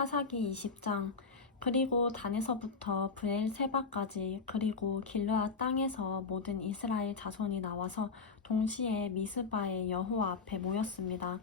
사사기 20장. 그리고 단에서부터 브엘세바까지 그리고 길르앗 땅에서 모든 이스라엘 자손이 나와서 동시에 미스바의 여호와 앞에 모였습니다.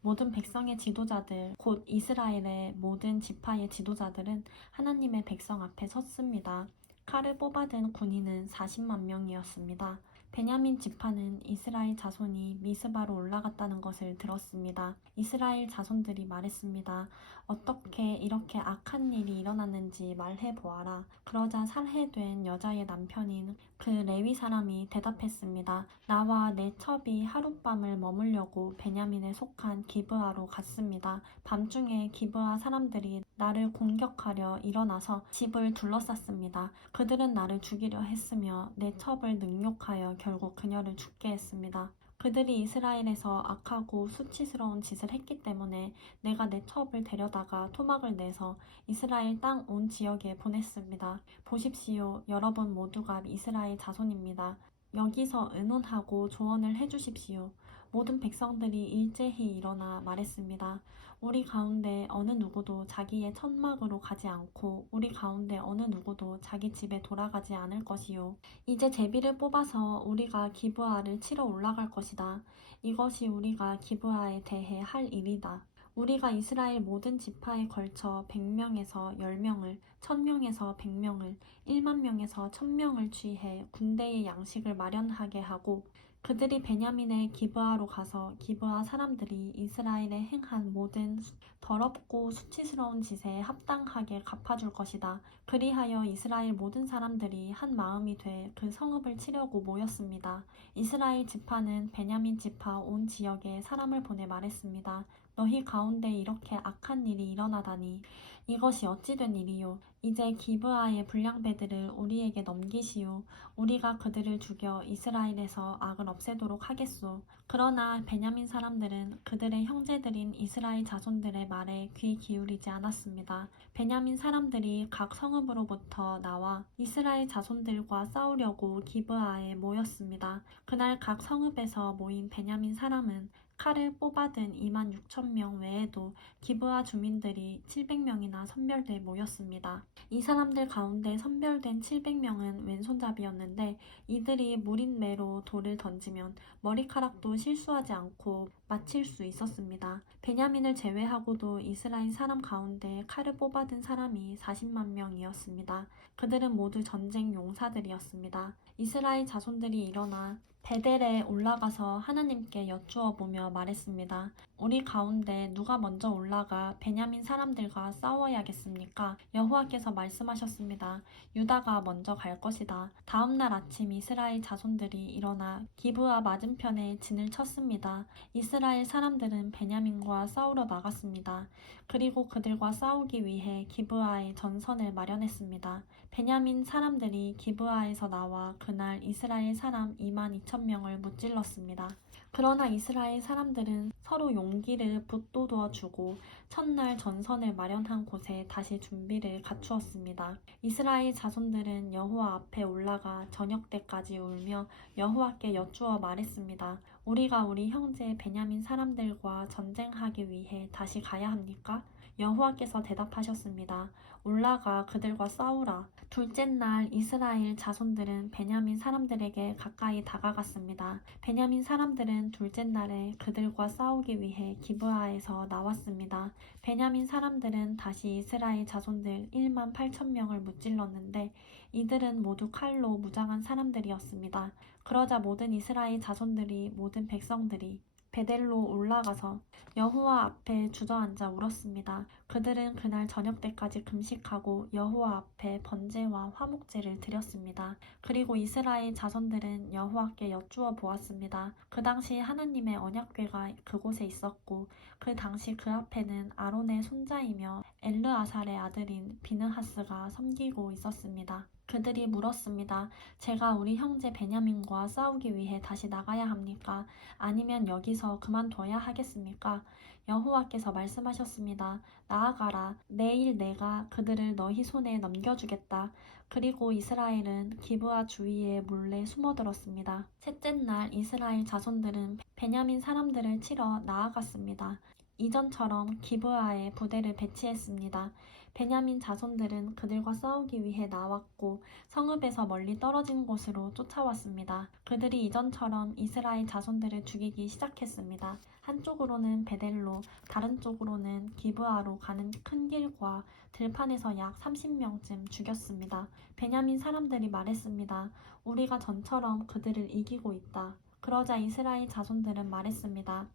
모든 백성의 지도자들, 곧 이스라엘의 모든 지파의 지도자들은 하나님의 백성 앞에 섰습니다. 칼을 뽑아든 군인은 40만 명이었습니다. 베냐민 지파는 이스라엘 자손이 미스바로 올라갔다는 것을 들었습니다. 이스라엘 자손들이 말했습니다. 어떻게 이렇게 악한 일이 일어났는지 말해보아라. 그러자 살해된 여자의 남편인 그 레위 사람이 대답했습니다. 나와 내 첩이 하룻밤을 머물려고 베냐민에 속한 기브아로 갔습니다. 밤중에 기브아 사람들이 나를 공격하려 일어나서 집을 둘러쌌습니다. 그들은 나를 죽이려 했으며 내 첩을 능욕하여 결국 그녀를 죽게 했습니다. 그들이 이스라엘에서 악하고 수치스러운 짓을 했기 때문에 내가 내 첩을 데려다가 토막을 내서 이스라엘 땅 온 지역에 보냈습니다. 보십시오. 여러분 모두가 이스라엘 자손입니다. 여기서 의논하고 조언을 해주십시오. 모든 백성들이 일제히 일어나 말했습니다. 우리 가운데 어느 누구도 자기의 천막으로 가지 않고 우리 가운데 어느 누구도 자기 집에 돌아가지 않을 것이요. 이제 제비를 뽑아서 우리가 기브아를 치러 올라갈 것이다. 이것이 우리가 기브아에 대해 할 일이다. 우리가 이스라엘 모든 지파에 걸쳐 100명에서 10명을, 1000명에서 100명을, 1만 명에서 1000명을 취해 군대의 양식을 마련하게 하고 그들이 베냐민의 기브아로 가서 기브아 사람들이 이스라엘에 행한 모든 더럽고 수치스러운 짓에 합당하게 갚아줄 것이다. 그리하여 이스라엘 모든 사람들이 한 마음이 돼 그 성읍을 치려고 모였습니다. 이스라엘 지파는 베냐민 지파 온 지역에 사람을 보내 말했습니다. 너희 가운데 이렇게 악한 일이 일어나다니 이것이 어찌 된 일이요. 이제 기브아의 불량배들을 우리에게 넘기시오. 우리가 그들을 죽여 이스라엘에서 악을 없애도록 하겠소. 그러나 베냐민 사람들은 그들의 형제들인 이스라엘 자손들의 말에 귀 기울이지 않았습니다. 베냐민 사람들이 각 성읍으로부터 나와 이스라엘 자손들과 싸우려고 기브아에 모였습니다. 그날 각 성읍에서 모인 베냐민 사람은 칼을 뽑아든 2만 6천 명 외에도 기브아 주민들이 700명이나 선별돼 모였습니다. 이 사람들 가운데 선별된 700명은 왼손잡이였는데 이들이 무린매로 돌을 던지면 머리카락도 실수하지 않고 맞힐 수 있었습니다. 베냐민을 제외하고도 이스라엘 사람 가운데 칼을 뽑아든 사람이 40만 명이었습니다. 그들은 모두 전쟁 용사들이었습니다. 이스라엘 자손들이 일어나 베델에 올라가서 하나님께 여쭈어 보며 말했습니다. 우리 가운데 누가 먼저 올라가 베냐민 사람들과 싸워야겠습니까? 여호와께서 말씀하셨습니다. 유다가 먼저 갈 것이다. 다음 날 아침 이스라엘 자손들이 일어나 기브아 맞은편에 진을 쳤습니다. 이스라엘 사람들은 베냐민과 싸우러 나갔습니다. 그리고 그들과 싸우기 위해 기브아에 전선을 마련했습니다. 베냐민 사람들이 기브아에서 나와 그날 이스라엘 사람 2만 2천 명을 무찔렀습니다. 그러나 이스라엘 사람들은 서로 용기를 붙돋워 주고 첫날 전선을 마련한 곳에 다시 준비를 갖추었습니다. 이스라엘 자손들은 여호와 앞에 올라가 저녁 때까지 울며 여호와께 여쭈어 말했습니다. 우리가 우리 형제 베냐민 사람들과 전쟁하기 위해 다시 가야 합니까? 여호와께서 대답하셨습니다. 올라가 그들과 싸우라. 둘째 날 이스라엘 자손들은 베냐민 사람들에게 가까이 다가갔습니다. 베냐민 사람들은 둘째 날에 그들과 싸우기 위해 기브아에서 나왔습니다. 베냐민 사람들은 다시 이스라엘 자손들 1만 8천 명을 무찔렀는데 이들은 모두 칼로 무장한 사람들이었습니다. 그러자 모든 이스라엘 자손들이 모든 백성들이 베델로 올라가서 여호와 앞에 주저앉아 울었습니다. 그들은 그날 저녁 때까지 금식하고 여호와 앞에 번제와 화목제를 드렸습니다. 그리고 이스라엘 자손들은 여호와께 여쭈어 보았습니다. 그 당시 하나님의 언약궤가 그곳에 있었고 그 당시 그 앞에는 아론의 손자이며 엘르아살의 아들인 비느하스가 섬기고 있었습니다. 그들이 물었습니다. 제가 우리 형제 베냐민과 싸우기 위해 다시 나가야 합니까? 아니면 여기서 그만둬야 하겠습니까? 여호와께서 말씀하셨습니다. 나아가라. 내일 내가 그들을 너희 손에 넘겨주겠다. 그리고 이스라엘은 기브아 주위에 몰래 숨어들었습니다. 셋째 날 이스라엘 자손들은 베냐민 사람들을 치러 나아갔습니다. 이전처럼 기브아에 부대를 배치했습니다. 베냐민 자손들은 그들과 싸우기 위해 나왔고 성읍에서 멀리 떨어진 곳으로 쫓아왔습니다. 그들이 이전처럼 이스라엘 자손들을 죽이기 시작했습니다. 한쪽으로는 베델로, 다른 쪽으로는 기브아로 가는 큰 길과 들판에서 약 30명쯤 죽였습니다. 베냐민 사람들이 말했습니다. 우리가 전처럼 그들을 이기고 있다. 그러자 이스라엘 자손들은 말했습니다.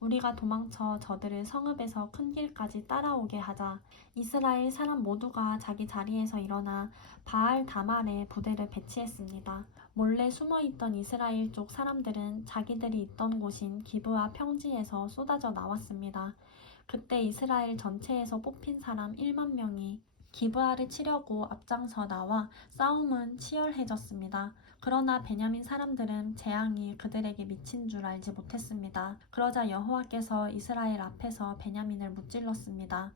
우리가 도망쳐 저들을 성읍에서 큰 길까지 따라오게 하자. 이스라엘 사람 모두가 자기 자리에서 일어나 바알 다말에 부대를 배치했습니다. 몰래 숨어있던 이스라엘 쪽 사람들은 자기들이 있던 곳인 기브아 평지에서 쏟아져 나왔습니다. 그때 이스라엘 전체에서 뽑힌 사람 1만 명이 기브아를 치려고 앞장서 나와 싸움은 치열해졌습니다. 그러나 베냐민 사람들은 재앙이 그들에게 미친 줄 알지 못했습니다. 그러자 여호와께서 이스라엘 앞에서 베냐민을 무찔렀습니다.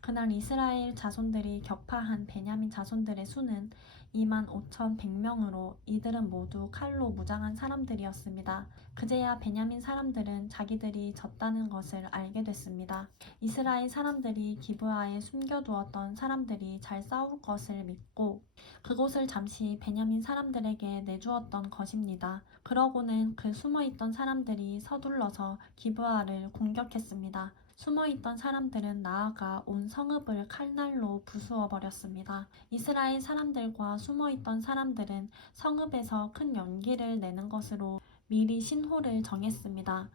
그날 이스라엘 자손들이 격파한 베냐민 자손들의 수는 25,100명으로 이들은 모두 칼로 무장한 사람들이었습니다. 그제야 베냐민 사람들은 자기들이 졌다는 것을 알게 됐습니다. 이스라엘 사람들이 기브아에 숨겨두었던 사람들이 잘 싸울 것을 믿고 그곳을 잠시 베냐민 사람들에게 내주었던 것입니다. 그러고는 그 숨어있던 사람들이 서둘러서 기브아를 공격했습니다. 숨어있던 사람들은 나아가 온 성읍을 칼날로 부수어 버렸습니다. 이스라엘 사람들과 숨어있던 사람들은 성읍에서 큰 연기를 내는 것으로 미리 신호를 정했습니다.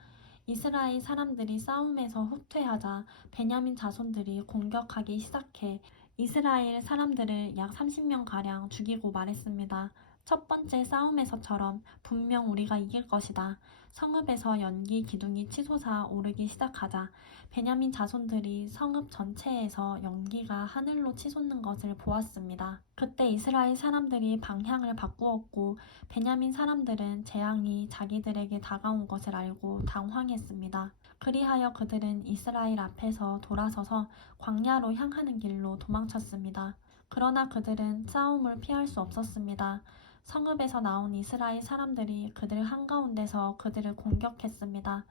이스라엘 사람들이 싸움에서 후퇴하자 베냐민 자손들이 공격하기 시작해 이스라엘 사람들을 약 30명가량 죽이고 말했습니다. 첫 번째 싸움에서처럼 분명 우리가 이길 것이다. 성읍에서 연기 기둥이 치솟아 오르기 시작하자 베냐민 자손들이 성읍 전체에서 연기가 하늘로 치솟는 것을 보았습니다. 그때 이스라엘 사람들이 방향을 바꾸었고 베냐민 사람들은 재앙이 자기들에게 다가온 것을 알고 당황했습니다. 그리하여 그들은 이스라엘 앞에서 돌아서서 광야로 향하는 길로 도망쳤습니다. 그러나 그들은 싸움을 피할 수 없었습니다. 성읍에서 나온 이스라엘 사람들이 그들 한가운데서 그들을 공격했습니다.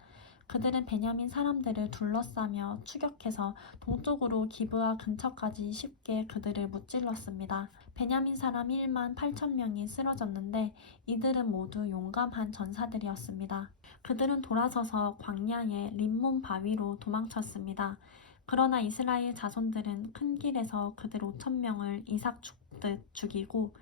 그들은 베냐민 사람들을 둘러싸며 추격해서 동쪽으로 기브아 근처까지 쉽게 그들을 무찔렀습니다. 베냐민 사람 1만 8천 명이 쓰러졌는데 이들은 모두 용감한 전사들이었습니다. 그들은 돌아서서 광야의 림몬 바위로 도망쳤습니다. 그러나 이스라엘 자손들은 큰 길에서 그들 5천 명을 이삭 죽듯 죽이고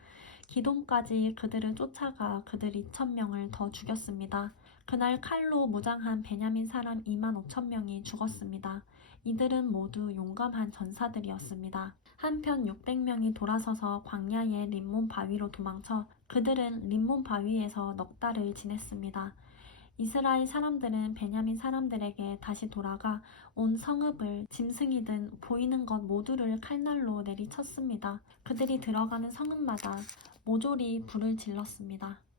기돔까지 그들을 쫓아가 그들 2천 명을 더 죽였습니다. 그날 칼로 무장한 베냐민 사람 2만 5천 명이 죽었습니다. 이들은 모두 용감한 전사들이었습니다. 한편 600명이 돌아서서 광야의 림몬 바위로 도망쳐 그들은 림몬 바위에서 넉 달을 지냈습니다. 이스라엘 사람들은 베냐민 사람들에게 다시 돌아가 온 성읍을 짐승이든 보이는 것 모두를 칼날로 내리쳤습니다. 그들이 들어가는 성읍마다 모조리 불을 질렀습니다.